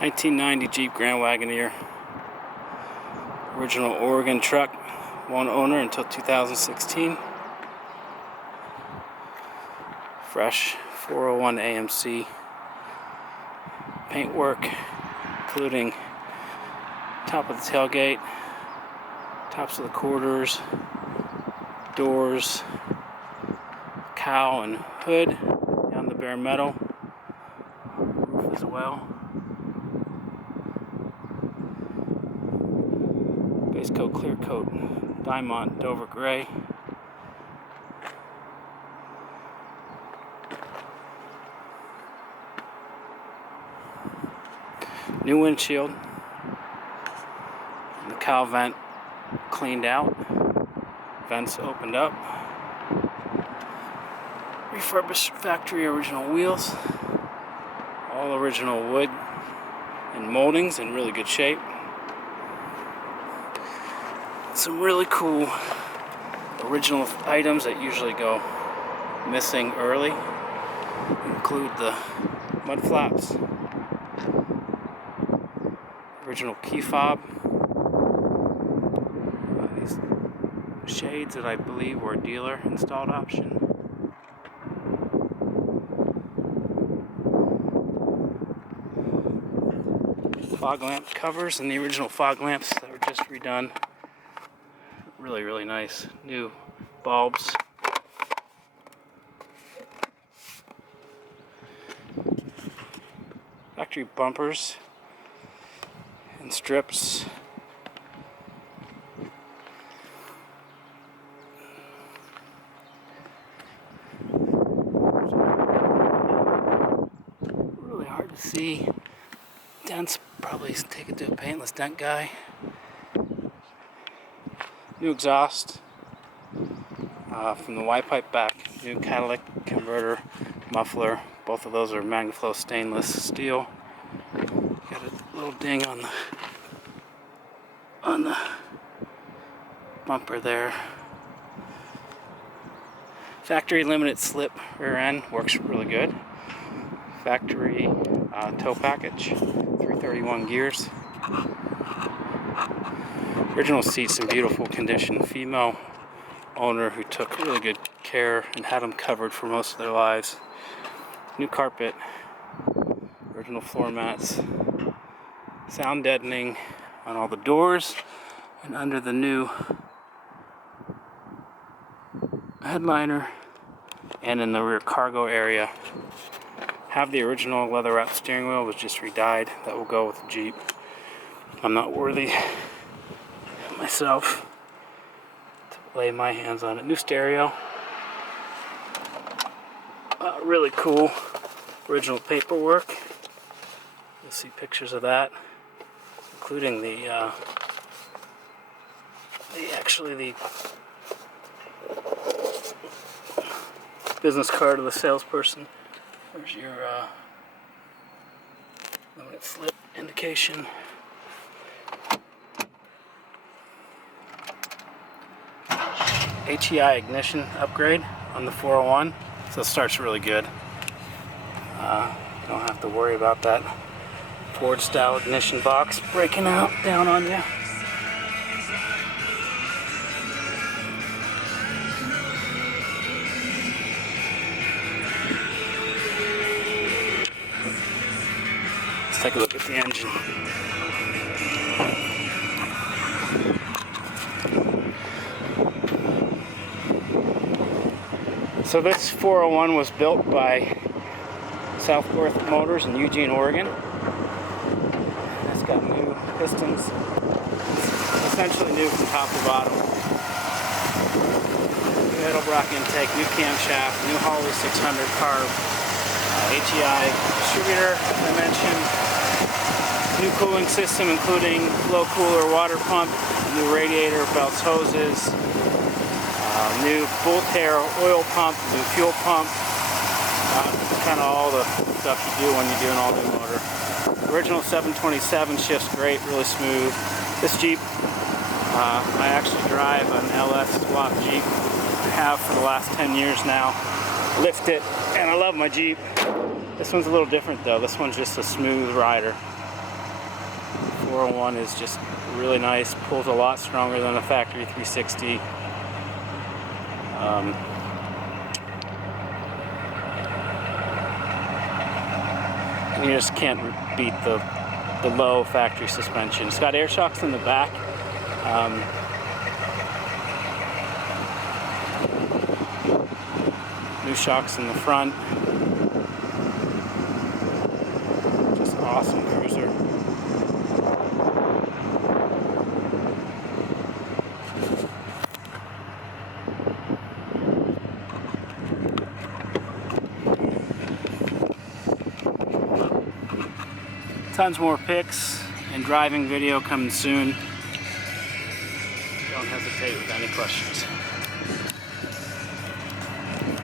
1990 Jeep Grand Wagoneer. Original Oregon truck, one owner until 2016. Fresh 401 AMC paintwork, including top of the tailgate, tops of the quarters, doors, cowl and hood, down the bare metal, roof as well. Base coat, clear coat, Diamond Dover gray. New windshield. The cowl vent cleaned out. Vents opened up. Refurbished factory original wheels. All original wood and moldings in really good shape. Some really cool original items that usually go missing early include the mud flaps, original key fob, these shades that I believe were a dealer installed option, fog lamp covers and the original fog lamps that were just redone. Really nice. New bulbs. Factory bumpers and strips. Really hard to see. Dents, probably take it to a paintless dent guy. New exhaust from the Y-pipe back. New catalytic converter, muffler. Both of those are MagnaFlow stainless steel. Got a little ding on the bumper there. Factory limited slip rear end, works really good. Factory tow package, 331 gears. Original seats in beautiful condition. Female owner who took really good care and had them covered for most of their lives. New carpet. Original floor mats. Sound deadening on all the doors and under the new headliner and in the rear cargo area. Have the original leather wrapped steering wheel, was just re-dyed. That will go with the Jeep. I'm not worthy myself to lay my hands on it. New stereo. Really cool original paperwork. You'll see pictures of that, including the business card of the salesperson. There's your limited slip indication. HEI ignition upgrade on the 401, so it starts really good. Don't have to worry about that Ford style ignition box breaking out down on you. Let's take a look at the engine. So this 401 was built by Southworth Motors in Eugene, Oregon. It's got new pistons, essentially new from top to bottom. New Edelbrock intake, new camshaft, new Holley 600 carb, HEI distributor, as I mentioned. New cooling system including low cooler water pump, new radiator, belts, hoses. New Voltaire oil pump, new fuel pump, kind of all the stuff you do when you do an all-new motor. Original 727 shifts great, really smooth. This Jeep, I actually drive an LS swap Jeep. I have for the last 10 years now. Lift it, and I love my Jeep. This one's a little different though. This one's just a smooth rider. 401 is just really nice, pulls a lot stronger than a factory 360. And you just can't beat the low factory suspension. It's got air shocks in the back. New shocks in the front. Just awesome cruiser. Tons more pics and driving video coming soon. Don't hesitate with any questions.